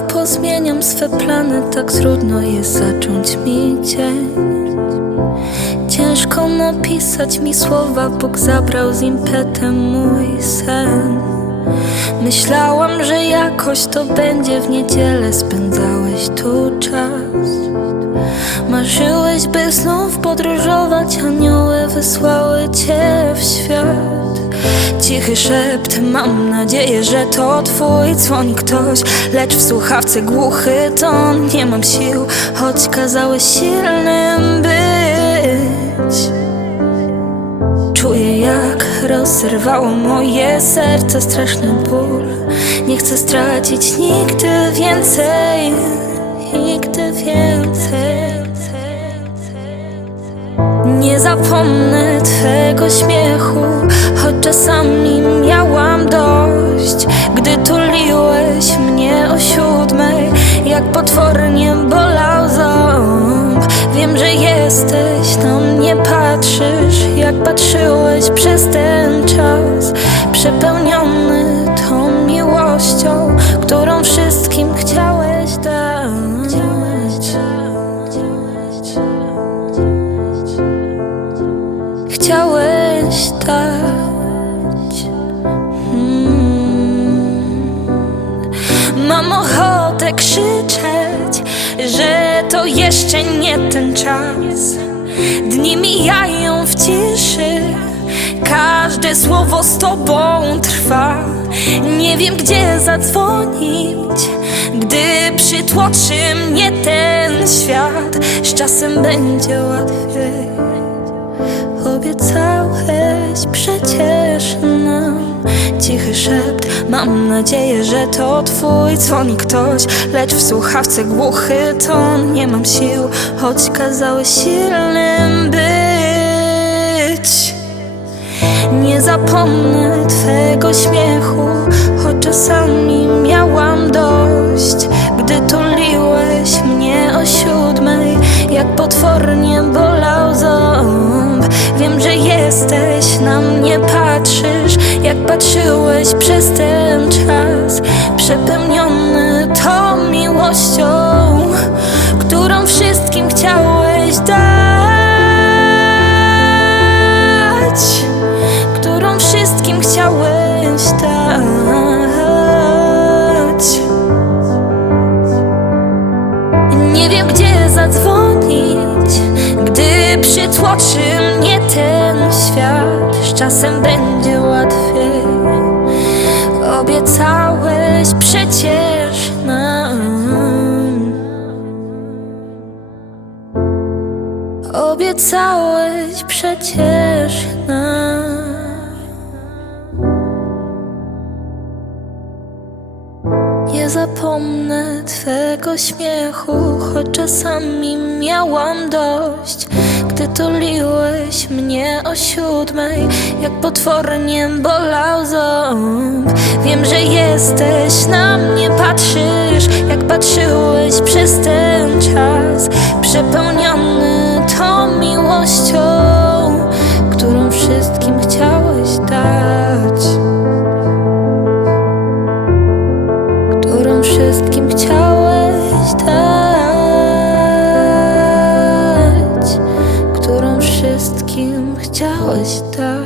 pozmieniam swe plany, tak trudno jest zacząć mi dzień. Ciężko napisać mi słowa, Bóg zabrał z impetem mój sen. Myślałam, że jakoś to będzie w niedzielę, spędzałeś tu czas. Marzyłeś, by znów podróżować, anioły wysłały cię w świat. Cichy szept, mam nadzieję, że to twój dzwoni ktoś. Lecz w słuchawce głuchy ton, nie mam sił Choć kazałeś silnym być. Czuję jak rozerwało moje serce straszny ból. Nie chcę stracić nigdy więcej Nigdy więcej nie zapomnę Twego śmiechu, choć czasami miałam dość Gdy tuliłeś mnie o siódmej, jak potwornie bolał ząb. Wiem, że jesteś, na mnie patrzysz, jak patrzyłeś przez ten czas. Przepełniony Mam ochotę krzyczeć, że to jeszcze nie ten czas. Dni mijają w ciszy, każde słowo z tobą trwa. Nie wiem, gdzie zadzwonić, gdy przytłoczy mnie ten świat. Z czasem będzie łatwiej. Obiecałeś przecież nam Cichy szept. Mam nadzieję, że to twój dzwoni ktoś. Lecz w słuchawce głuchy ton. Nie mam sił, choć kazałeś silnym być. Nie zapomnę twego śmiechu Choć czasami miałam dość. Gdy tuliłeś mnie o siódmej Jak potwornie bolał ząb. Wiem, że jesteś, na mnie Jak patrzyłeś przez ten czas Przepełniony tą miłością Którą wszystkim chciałeś dać Którą wszystkim chciałeś dać. Nie wiem gdzie zadzwonić, gdy przytłoczy czasem będzie łatwiej. Obiecałeś przecież nam. Obiecałeś przecież nam. Nie zapomnę Twego śmiechu, choć czasami miałam dość. Gdy tuliłeś mnie o siódmej, jak potwornie bolał ząb. Wiem, że jesteś, na mnie patrzysz, jak patrzyłeś przez ten czas. Przepełniony tą miłością, którą wszystkim dać, którą wszystkim chciałeś dać.